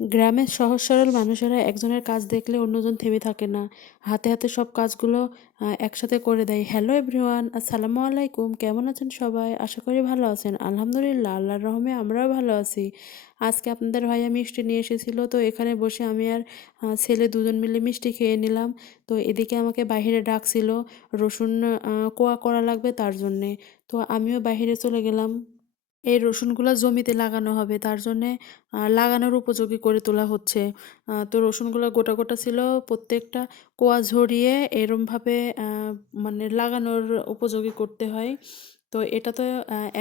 গ্রামের সহজ সরল মানুষেরা একজনের কাজ দেখলে অন্যজন থেমে থাকে না। হাতে হাতে সব কাজগুলো একসাথে করে দেয়। হ্যালো এভরিওয়ান আসসালামু আলাইকুম। কেমন আছেন সবাই? আশা করি ভালো আছেন। আলহামদুলিল্লাহ, আল্লাহর রহমে আমরাও ভালো আছি। আজকে আপনাদের ভাইয়া মিষ্টি নিয়ে এসেছিল, তো এখানে বসে আমি আর ছেলে দুজন মিলে মিষ্টি খেয়ে নিলাম। তো এদিকে আমাকে বাইরে ডাকছিল, রসুন কোয়া করা লাগবে তার জন্যে। তো আমিও বাইরে চলে গেলাম। এই রসুনগুলো জমিতে লাগানো হবে। তার জন্যে লাগানোর উপযোগী করে তোলা হচ্ছে। তো রসুনগুলো গোটা গোটা ছিল, প্রত্যেকটা কোয়া ঝরিয়ে এরমভাবে মানে লাগানোর উপযোগী করতে হয়। তো এটা তো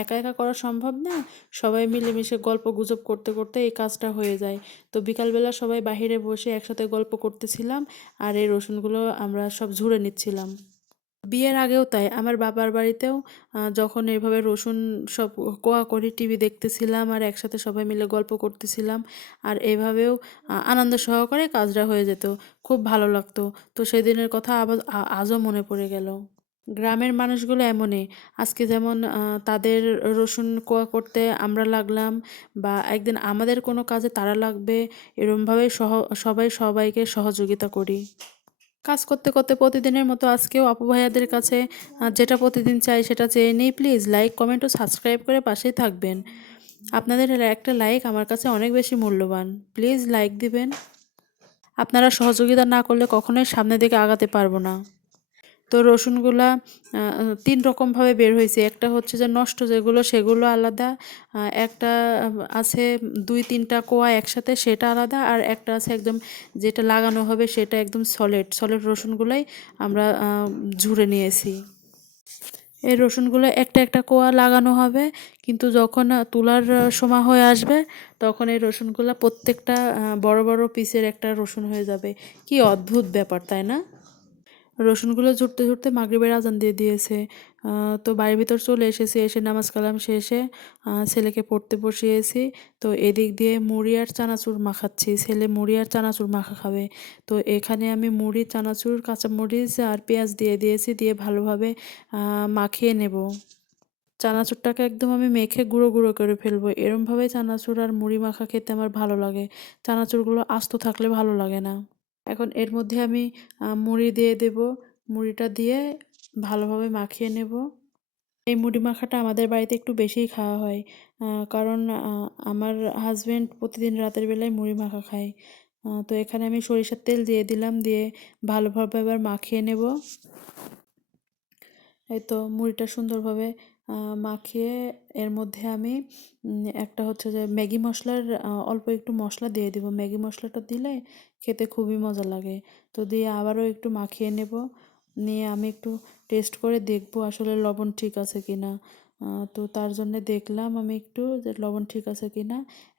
একা একা করা সম্ভব না। সবাই মিলেমিশে গল্প গুজব করতে করতে এই কাজটা হয়ে যায়। তো বিকালবেলা সবাই বাইরে বসে একসাথে গল্প করতেছিলাম আর এই রসুনগুলো আমরা সব ঝুড়ে নিচ্ছিলাম। বিয়ের আগেও তাই। আমার বাবার বাড়িতেও যখন এইভাবে রসুন সব কোয়া করি টিভি দেখতেছিলাম আর একসাথে সবাই মিলে গল্প করতেছিলাম আর এভাবেও আনন্দ সহকারে কাজটা হয়ে যেত। খুব ভালো লাগতো। তো সেদিনের কথা আবার আজও মনে পড়ে গেল। গ্রামের মানুষগুলো এমনই। আজকে যেমন তাদের রসুন কোয়া করতে আমরা লাগলাম বা একদিন আমাদের কোনো কাজে তারা লাগবে এরমভাবে সহ, সবাই সবাইকে সহযোগিতা করি। কাজ করতে করতে প্রতিদিনের মতো আজকেও আপু ভাইয়াদের কাছে যেটা প্রতিদিন চাই সেটা চেয়ে নেই। প্লিজ লাইক কমেন্ট ও সাবস্ক্রাইব করে পাশেই থাকবেন। আপনাদের একটা লাইক আমার কাছে অনেক বেশি মূল্যবান। প্লিজ লাইক দিবেন। আপনারা সহযোগিতা না করলে কখনোই সামনের দিকে আগাতে পারব না। তো রসুনগুলা তিন রকমভাবে বের হয়েছে। একটা হচ্ছে যে নষ্ট যেগুলো, সেগুলো আলাদা। একটা আছে দুই তিনটা কোয়া একসাথে, সেটা আলাদা। আর একটা আছে একদম যেটা লাগানো হবে, সেটা একদম সলিড সলিড রসুনগুলাই আমরা ঝুড়ে নিয়েছি। এই রসুনগুলো একটা একটা কোয়া লাগানো হবে। কিন্তু যখন তোলার সময় হয়ে আসবে, তখন এই রসুনগুলো প্রত্যেকটা বড় বড় পিসের একটা রসুন হয়ে যাবে। কি অদ্ভুত ব্যাপার, তাই না? রসুনগুলো ঝুড়তে ঝুড়তে মাগরিবের আজান দিয়ে দিয়েছে। তো বাড়ির ভিতর চলে এসেছি, এসে নামাজ কালাম শেষে ছেলেকে পড়তে বসিয়েছি। তো এদিক দিয়ে মুড়ি আর চানাচুর মাখাচ্ছি, ছেলে মুড়ি আর চানাচুর মাখা খাবে। তো এখানে আমি মুড়ি, চানাচুর, কাঁচামরিচ আর পেঁয়াজ দিয়ে দিয়েছি, দিয়ে ভালোভাবে মাখিয়ে নেব। চানাচুরটাকে একদম আমি মেখে গুঁড়ো গুঁড়ো করে ফেলব। এরমভাবে চানাচুর আর মুড়ি মাখা খেতে আমার ভালো লাগে। চানাচুরগুলো আস্ত থাকলে ভালো লাগে না। এখন এর মধ্যে আমি মুড়ি দিয়ে দেব। মুড়িটা দিয়ে ভালোভাবে মাখিয়ে নেব। এই মুড়ি মাখাটা আমাদের বাড়িতে একটু বেশিই খাওয়া হয় কারণ আমার হাজব্যান্ড প্রতিদিন রাতের বেলায় মুড়ি মাখা খায়। তো এখানে আমি সরিষার তেল দিয়ে দিলাম, দিয়ে ভালোভাবে এবার মাখিয়ে নেব। এই তো মুড়িটা সুন্দরভাবে মাখিয়ে এর মধ্যে আমি একটা হচ্ছে যে ম্যাগি মশলার অল্প একটু মশলা দিয়ে দিব। ম্যাগি মশলাটা দিলে খেতে খুবই মজা লাগে। তো দিয়ে আবারও একটু মাখিয়ে নেব। নিয়ে আমি একটু টেস্ট করে দেখব আসলে লবণ ঠিক আছে কি না তো তার জন্য দেখলাম আমি একটু যে লবণ ঠিক আছে কি না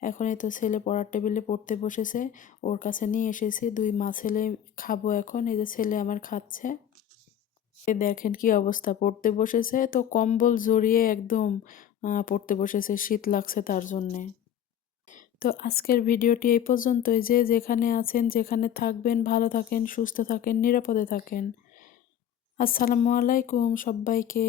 এখন এই তো ছেলে পড়ার টেবিলে পড়তে বসেছে। ওর কাছে নিয়ে এসেছি। দুই মা ছেলে খাব এখন। এই যে ছেলে আমার খাচ্ছে। এ দেখেন কি অবস্থা, পড়তে বসেছে তো কম্বল জড়িয়ে একদম পড়তে বসেছে, শীত লাগছে তার জন্যে। তো আজকের ভিডিওটি এই পর্যন্তই যে যেখানে আছেন, যেখানে থাকবেন, ভালো থাকেন, সুস্থ থাকেন, নিরাপদে থাকেন। আসসালামু আলাইকুম সবাইকে।